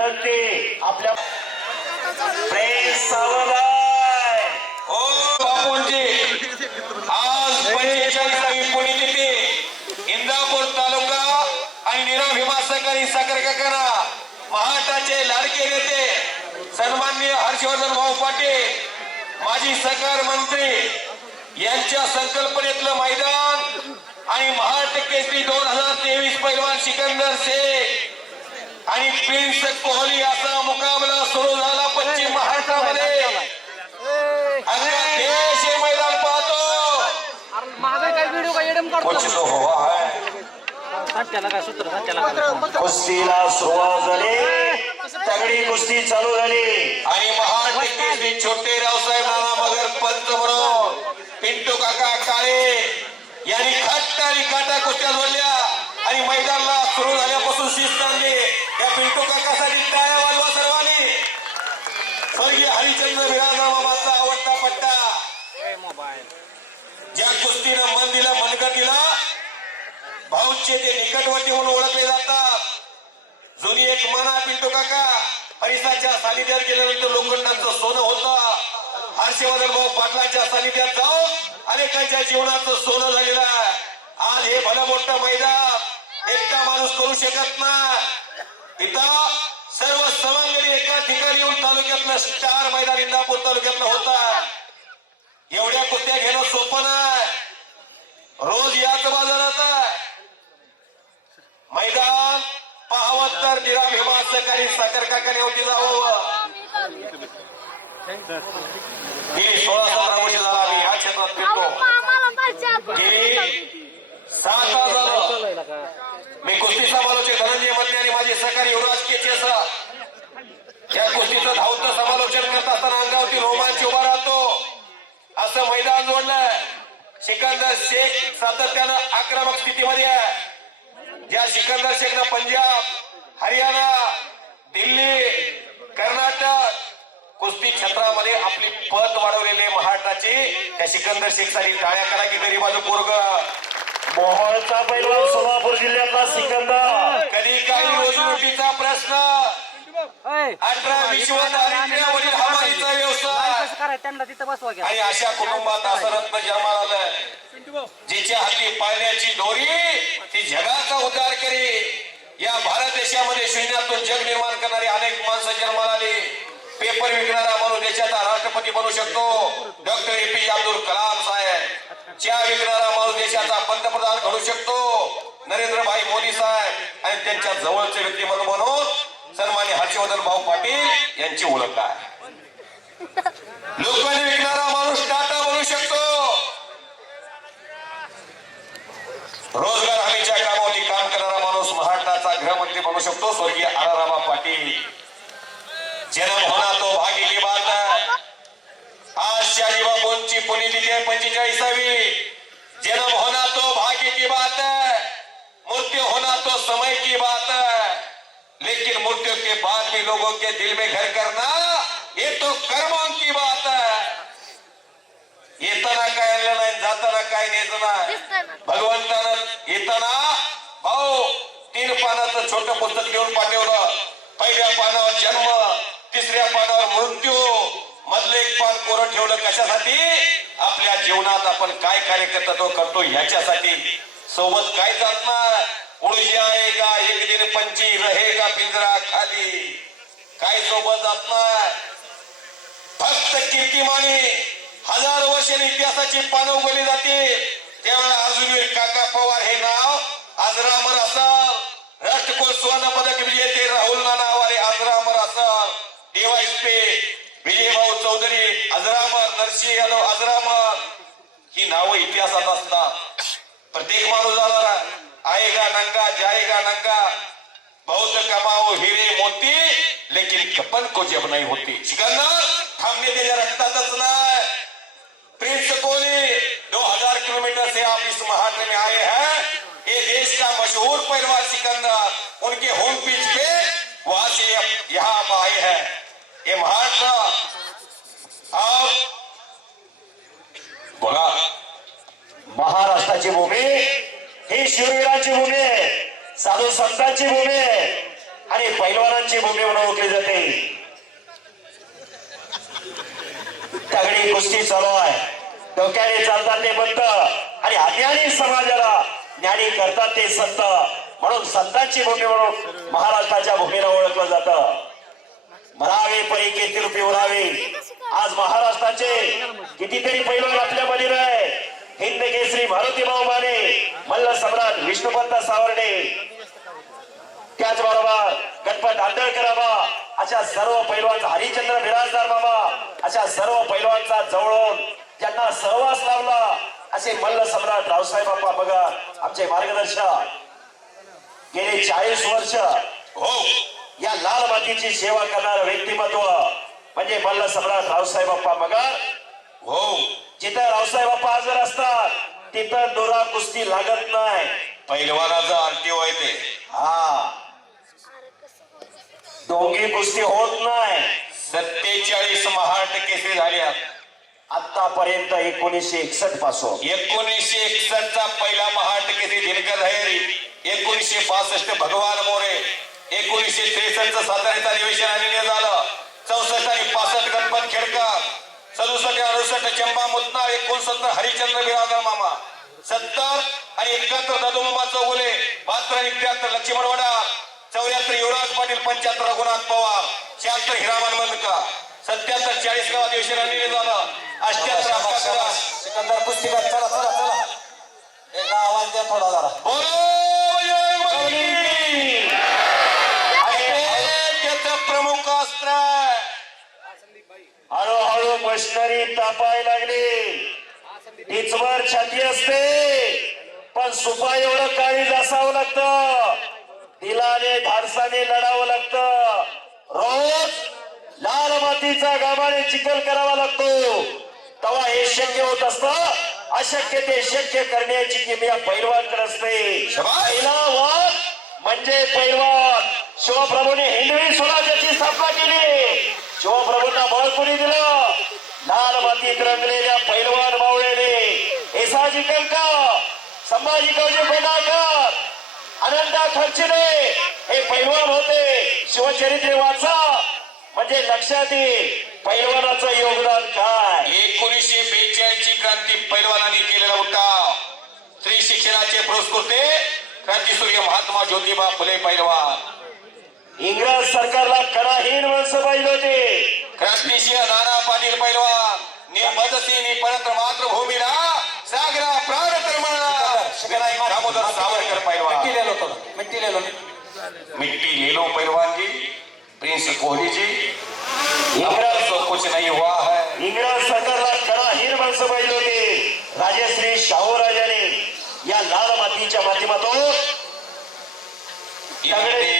विनंती आपल्या हो, आज पंचेचाळीसावी इंदापूर तालुका आणि निरा भीमा सहकारी साखर कारखाना. महाराष्ट्राचे लाडके नेते सन्माननीय हर्षवर्धन भाऊ पाटील माजी सहकार मंत्री यांच्या संकल्पनेतलं मैदान आणि महाराष्ट्र केसरी दोन हजार तेवीस पैलवान सिकंदर शेख आणि प्रिन्स कोहली असा मुकाबला सुरू झाला पश्चिम महाराष्ट्रामध्ये. अख्खा देश हे मैदान पाहतो. कुछ तो हुआ है सातच्याला काय कुस्तीला सुरुवात झाली. तगडी कुस्ती चालू झाली. आणि महान केसरी छोटे रावसाहेब नाना मगर पंत म्हणून. पिंटू काका काळे यांनी खट्ट आणि काटा कुस्त्या जोडल्या आणि मैदानला सुरू झाल्यापासून शिस्त आणली. या पिंटू काकासाठी टाळ्या वाजवा सर्वांनी. स्वर्गीय हरिचंद्र विराजा बाबाचा आवडता पट्टा. मोबाईल ज्या कुस्तीनं मन दिलं मनगट दिलं भाऊचे ते निकटवर्ती म्हणून ओळखले जातात. जुनी एक मना पिंटू काका हरिसाच्या सानिध्यात गेल्यानंतर लोखंडांचं सोनं होतं. हर्षवर्धन भाऊ पाटलांच्या सानिध्यात जाऊन अनेकांच्या जीवनाचं सोनं झालेलं आहे. आज हे भलं मोठं मैदान. एकटा माणूस करू शकत नाही. इथं सर्व सवंगडी एका ठिकाणी येऊन तालुक्यातलं स्टार मैदान इंदापूर तालुक्यातलं होतं एवढ्या कुस्त्या घेणं सोपं नाही. रोज याच बाजारात मैदान पाहावं तर निरा भीमा सहकारी साखर कारखान्यावरती जावं. गेली सोळा सतरा वर्ष झाला मी ह्या क्षेत्रात फिरतो. गेली सात हजार. मी कुस्ती समालोचक धनंजय मधले आणि माझे सहकारी युवराज केचे या कुस्तीचं धावतं समालोचन करत असताना अंगावरती रोमांच उभा राहतो. असं मैदान जोडलं सिकंदर शेख सातत्यानं आक्रमक स्थितीमध्ये आहे. ज्या सिकंदर शेखनं पंजाब हरियाणा दिल्ली कर्नाटक कुस्ती क्षेत्रामध्ये आपली पत वाढवलेले महाराष्ट्राची. त्या सिकंदर शेखसाठी टाळ्या करा की गरीबाचं पोरग. मोहोळचा पैलवान सोलापूर जिल्ह्यातला सिकंदर. कधी काही रोजीरोटीचा प्रश्न? अठरा दारिद्र्यावरील हमालीचा व्यवसाय. कसं करायचं? त्यांना तिथं बसवा घ्या. आणि अशा कुटुंबात असं रत्न जन्माला आलं जिच्या हाती पाळण्याची दोरी ती जगाचा उद्धार करी. या भारत देशामध्ये शून्यातून जग निर्माण करणारी अनेक माणसं जन्माला आली. पेपर विकणारा माणूस देशाचा राष्ट्रपती बनू शकतो. Doctor A P Abdul Kalam. चहा विकणारा माणूस देशाचा पंतप्रधान घडू शकतो नरेंद्रभाई मोदी साहेब आणि त्यांच्या जवळचे व्यक्तिमत्व म्हणून सन्मान्य हर्षवर्धन भाऊ पाटील यांची ओळख आहे. लोकांनी विकणारा माणूस टाटा बनू शकतो. रोजगार हमीच्या कामावरती काम करणारा माणूस महाराष्ट्राचा गृहमंत्री बनू शकतो स्वर्गीय आरारामा पाटील. जन्म होणार तो भाग्य की बात है आज शहाजी बाबूंची पुण्यतिथी आहे पंचेचाळीसावी. जन्म होना तो भाग्य की बात है मृत्यु होना तो समय की बात है. लेकिन मृत्यु के बाद भी लोगों के दिल में घर करना ये तो कर्मों की बात है. येताना काय आलं नाही जाताना काय न्यायचं नाही. भगवंतानं येताना भाऊ तीन पानाचं छोटं पुस्तक घेऊन पाठवलं. पहिल्या पानावर जन्म तिसऱ्या पानावर मृत्यू. मधलं एक पान कोरं ठेवलं कशासाठी? आपल्या जीवनात आपण काय कार्य करतो करतो ह्याच्यासाठी. सोबत काय चालणार? नाही आहे का एक दिन पंची रहेगा पिंजरा खाली. काय सोबत जातणार? फक्त कीर्तिमानी हजार वर्ष इतिहासाची पानं उगवली जाते त्यावेळेला अर्जुनवीर काका पवार हे नाव आजरामर असाल. राष्ट्रकुल सुवर्ण पदक विजेते राहुल नाना आवारे आजरामर असाल. डीवायसपी पे चौधरी अजरामर, नरसिंह यादव, अजरामर. ही नावं असतात प्रत्येक आला आएगा नंगा, जाएगा नंगा. बहुत कमाओ, हिरे, मोती, लेकिन कपन को जब नहीं होती. सिकंदर हमने तेरे रक्तातच नाही. प्रिंस कोहली 2000 किलोमीटर से आप इस महाराष्ट्र में आए हैं. ये देश का मशहूर पहलवान सिकंदर, उनके होम पिच पे वहाँ से यहाँ आप आए हैं. ये महाराष्ट्र महाराष्ट्राची भूमी ही शिववीरांची भूमी आहे. साधू संतांची भूमी आहे. आणि पैलवानांची भूमी म्हणून ओळखली जाते. तगडी कुस्ती चालू आहे. डोक्याने चालतात ते बंद आणि अज्ञानी समाजाला ज्ञानी करतात ते संत. म्हणून संतांची भूमी म्हणून महाराष्ट्राच्या भूमीला ओळखलं जातं. म्हणावे परी किती रुपये उरावे आज महाराष्ट्राचे कितीतरी पैलवान आपल्या बळीर आहे हिंद केसरी मारुती भाऊ माने मल्ल सम्राट विष्णुपंत सावर्डे त्याचबरोबर गणपत आंदळकर बाबा अशा सर्व पैलवान हरिचंद्र बिराजदार बाबा अशा सर्व पैलवानचा जवळून त्यांना सहवास लावला. असे मल्ल सम्राट रावसाहेब बाप्पा बघा आमचे मार्गदर्शक. गेले चाळीस वर्ष हो. या लाल मातीची सेवा करणारं व्यक्तिमत्व म्हणजे मल्ल सम्राट रावसाहेब बाप्पा मगर हो. जिथं रावसाहेब हजर असतात तिथं दोरा कुस्ती लागत नाही. पैलवानाचं आरटीओ आहे ते. हा. डोंगी कुस्ती होत नाही. सत्तेचाळीस महाराष्ट्र केसरी झाल्या आतापर्यंत एकोणीसशे एकसष्टपासून. एकोणीसशे एकसष्ट चा पहिला महाराष्ट्र केसरी दिनकर हैरी एकोणीसशे बासष्ट भगवान मोरे. एकोणीसशे त्रेसष्ट साताऱ्याचं अधिवेशन आलेलं झालं. चौसष्ट आणि पासष्ट गणपत खेडकर. सदुसष्ट अडुसष्ट चंबा मुतना एकोणसत्तर हरिचंद्र बिराजदार मामा. सत्तर आणि एकाहत्तर दादोमामा चौगुले बहात्तर आणि त्र्याहत्तर लक्ष्मण वडा. चौऱ्याहत्तर युवराज पाटील पंच्याहत्तर रघुनाथ पवार. शहात्तर हिरामन मनका सत्याहत्तर चाळीस गाव अधिवेशन आलेलं झालं अष्ट्याहत्तर सिकंदर कुस्तीकर चला चला चला. एकदा आवाज द्या थोडा जरा. प्रमुख अस्त्र आहे. मशिनरी तापायला लागली. टिचवर छाती असते. पण सुपा एवढं काळीज असावं लागतं. दिलाने धाडसाने लढावं लागतं. रोज लाल मातीचा गाभाने चिखल करावा लागतो. तेव्हा हे शक्य होत असत. अशक्य ते शक्य करण्याची किमया पैलवानकडे असते. पहिला वाद म्हणजे पैलवान. शिवप्रभूने हिंदवी स्वराज्याची स्थापना केली. शिवप्रभूंना बळ कोणी दिलं? लाल मातीत रंगलेल्या पैलवान मावळ्याने हे साहजिकल का संभाजी कवजी पदाकर अनंता खर्चिले हे पैलवान होते. शिवचरित्रे वाचा. म्हणजे लक्षात येईल पैलवानाचं योगदान काय? एकोणीसशे बेचाळीस ची क्रांती पैलवानांनी केलेला उठाव. स्त्री शिक्षणाचे पुरस्कृते क्रांतीसूर्य महात्मा ज्योतिबा फुले पैलवान. इंग्रज सरकारला कडाहीन वंश पाहिजे होते क्रांतिसिंह नाना पाटील पैलवान नि मदसी नि परत मातृभूमीला सागरा प्राण कर्मणा दामोदर सावरकर पैलवान मिट्टी ले लो पैलवान जी प्रिंस कोहली जी इंग्रज तो कुछ नहीं हुआ है इंग्रज सरकारला कडाहीन माणसं पाहिजे होते राजश्री शाहू राजाने या लाल मातीच्या माध्यमातून इतने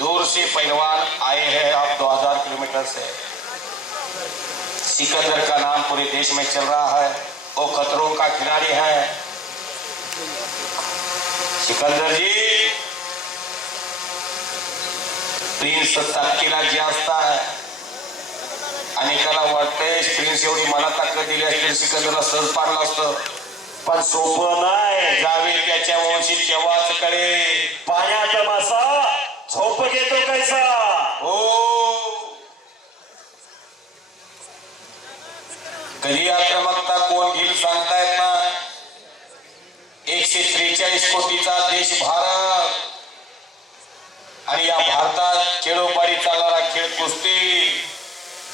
दूर से पहलवान आए हैं आप 2000 किलोमीटर से सिकंदर का नाम पूरे देश में चल रहा है। वो खतरों का खिलाड़ी है। सिकंदर जी प्रिन्स ताकदीला जे असतात अनेकाला वाटतंय प्रिन्स एवढी मला ताकद दिली असते सिकंदरला सहज पाडलं असतं पण सोपं नाही जावे त्याच्या वंशी तेव्हाच कळे पाण्याचा मासा झोप घेतो कैसा? हो कधी आक्रमकता कोण घेईल सांगता येत नाही एकशे त्रेचाळीस कोटीचा देश भारत. आणि या भारतात खेळोपाडी चालणारा खेळ कुस्ती.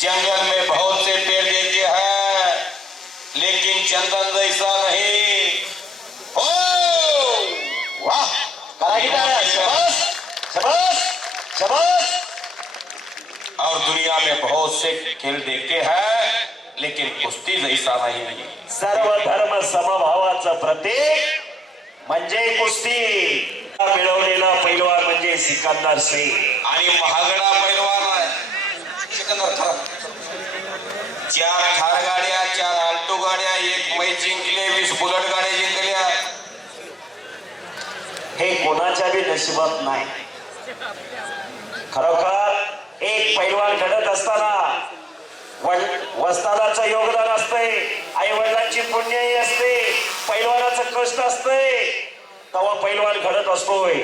जंगल में बहुत से पेड़ देखे हैं, लेकिन चंदन जैसा नहीं। हो! वाह! और दुनिया में बहुत से खेल देखे हैं। लेकिन कुश्ती जैसा नहीं। सर्व धर्म समभावाचं प्रतीक म्हणजे कुस्ती. मिळवलेला पैलवान म्हणजे सिकंदर सिंग. आणि महागडा पैलवान आहे. सिकंदर खरं. चार थार गाड्या चार आल्टो गाड्या एक मै जिंकले वीस बुलट गाड्या जिंकल्या. हे कोणाच्या बी नशिबात नाही. खरोखर एक पैलवान घडत असताना वस्तादाच योगदान असतंय. आई वडिलांची पुण्यही असते. पैलवानाचं कष्ट असतंय. तेव्हा पैलवान घडत असतोय.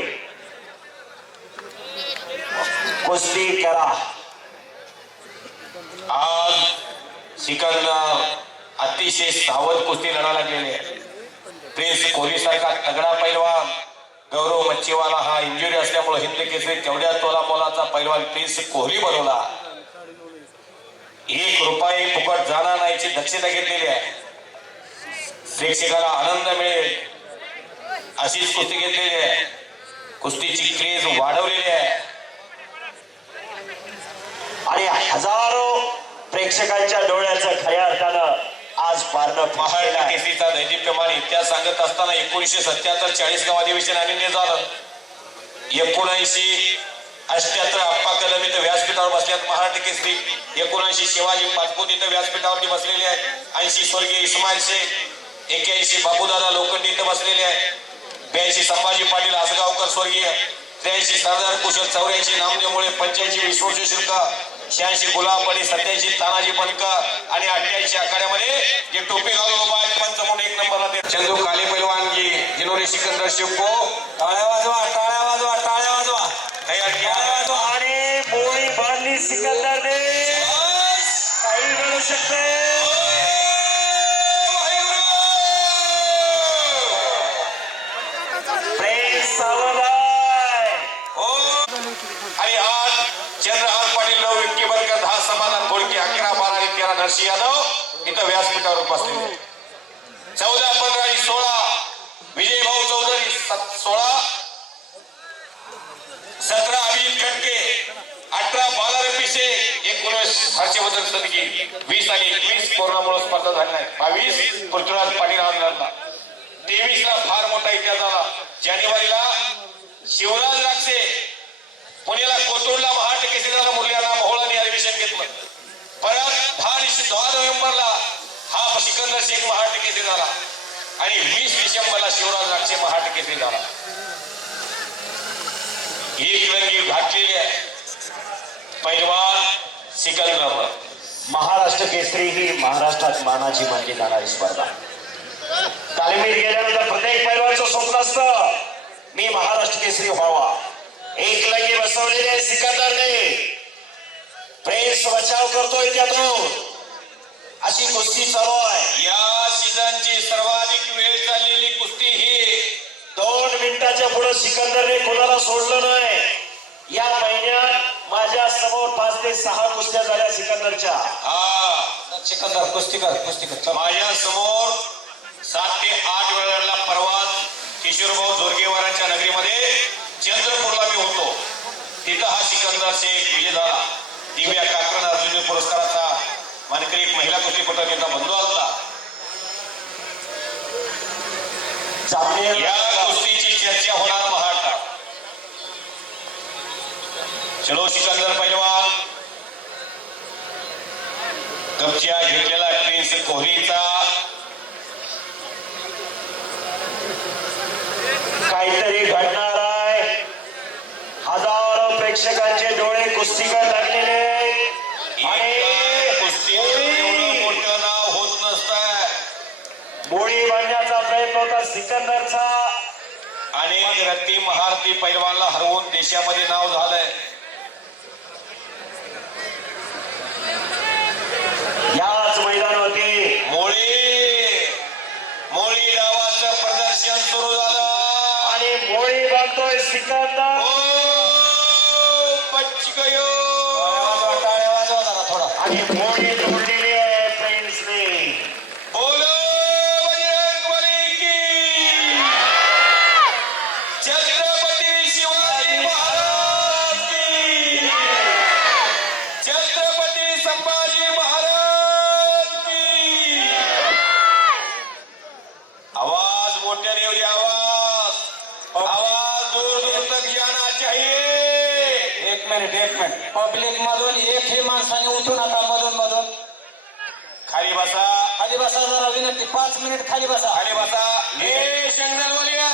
कुस्ती करा आज सिकंदर अतिशय सावध कुस्ती लढा लागलेली आहे प्रिन्स कोहली सारखा तगडा पैलवान गौरव मच्छीवाला हा इंजुरी असल्यामुळे हिंद केसरी तेवढ्या तोला मोलाचा पैलवान प्रिन्स कोहली बनवला. एक रुपये फुकट जाणार नाहीची दक्षता घेतलेली आहे. प्रेक्षकाला आनंद मिळेल. अशीच कुस्ती घेतलेली आहे. कुस्तीची क्रेज वाढवलेली आहे. आणि हजारो प्रेक्षकांच्या डोळ्याचं खऱ्या अर्थानं आज पारणं आहे. केसरीचा दैदिप्यमान इतिहास सांगत असताना एकोणीसशे सत्याहत्तर चाळीस गाव अधिवेशन आणि झालं. एकोणऐंशी अष्ट्यात्र अप्पा कदम इथं व्यासपीठावर बसल्यात महाराष्ट्र केसरी. एकोणऐंशी शिवाजी पाचपूत इथं व्यासपीठावरती बसलेले आहेत. ऐंशी स्वर्गीय इस्माईल शेख एक्याऐंशी बाबूदादा लोखंडी इथं बसलेले आहेत. ब्याऐंशी संभाजी पाटील आसगावकर स्वर्गीय त्र्याऐंशी सरदार कुशल चौऱ्याऐंशी नामदेवमुळे पंच्याऐंशी विश्वशू शिल्क शहाऐंशी आणि सत्याऐंशी तानाजी बनकर आणि अठ्ठ्याऐंशी आखाड्यामध्ये जे टोपी घालून उभा आहे पंच म्हणून एक नंबरला ते. चंदू काले पैलवानजी जिनोरी सिकंदर शिवको. टाळ्या वाजवा टाळ्या वाजवा टाळ्या मला समाधान घोडके अकरा बारा आणि तेरा नरसी यादव इथं व्यासपीठावर बसलेले चौदा पंधरा आणि सोळा विजय भाऊ चौधरी सोळा सतरा अभिजित खटके अठरा बालाराम पिसे एकोणीस हर्षवर्धन सदगी वीस आणि एकवीस कोरोनामुळे स्पर्धा झाली नाही. बावीस पृथ्वीराज पाटील हा लढला तेवीस ला फार मोठा इतिहास झाला. जानेवारीला शिवराज सिकंदर शेख केसरी झाला आणि वीस डिसेंबरला शिवराज राक्षे महाराष्ट्र केसरी झाला एक रंगी घातलेली आहे. पैलवान सिकंदर महाराष्ट्र केसरी ही महाराष्ट्रात मानाची मानली जाणारी स्पर्धा. तालमीत गेल्यानंतर प्रत्येक पैलवानचं स्वप्न असतं मी महाराष्ट्र केसरी व्हावा. एक लगी बसवलेले सिकंदरने. प्रेस बचाव करतोय त्यातून. अशी कुस्ती चालू आहे. या सीझनची सर्वाधिक वेळ चाललेली कुस्ती ही दोन मिनिटाच्या पुढे सिकंदरने कोणाला सोडलं नाही. या महिन्यात माझ्यासमोर पाच ते सहा कुस्त्या झाल्या सिकंदरच्या. हा. सिकंदर कुस्तीकर कुस्तीकर माझ्यासमोर सात ते आठ वेळाला परवा किशोरभाऊ जोरगेवारांच्या नगरीमध्ये चंद्रपूरला मी होतो. तिथं हा सिकंदर शेख विजय झाला दिव्या काकरण अर्जुनी पुरस्काराचा मानकरी एक महिला कुस्तीपटू त्यांचा बंधू आलता. या कुस्तीची चर्चा होणार महाराष्ट्रात. चलो सिकंदर पैलवान. कब्जा घेतलेला प्रिन्स कोहलीचा. काहीतरी घडणार आहे. हजारो प्रेक्षकांचे डोळे कुस्तीकर लागलेले आहेत. एका आणि कुस्तीवर एवढं मोठं नाव होत नसतं मोळी बांधण्याचा प्रयत्न होता सिकंदरचा रत्ती महारथी पैलवानला हरवून देशामध्ये नाव झालंय. याच मैदानावरती मोळी मोळी नावाचं प्रदर्शन सुरू झालं. आणि मोळी बांधतोय सिकंदर. एक मिनिट पब्लिक मधून एकही माणसाने उठू नका मधून मधून. खाली बसा. खाली बसा जरा विनंती. पाच मिनिट खाली बसा. खाली बसा. ए शंकरवालिया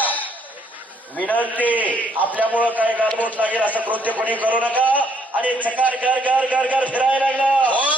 विनंती. आपल्यामुळं काय गालबोट लागेल असं कृत्य कोणी करू नका. आणि चकार घर घर घर घर फिरायला लागला. हो.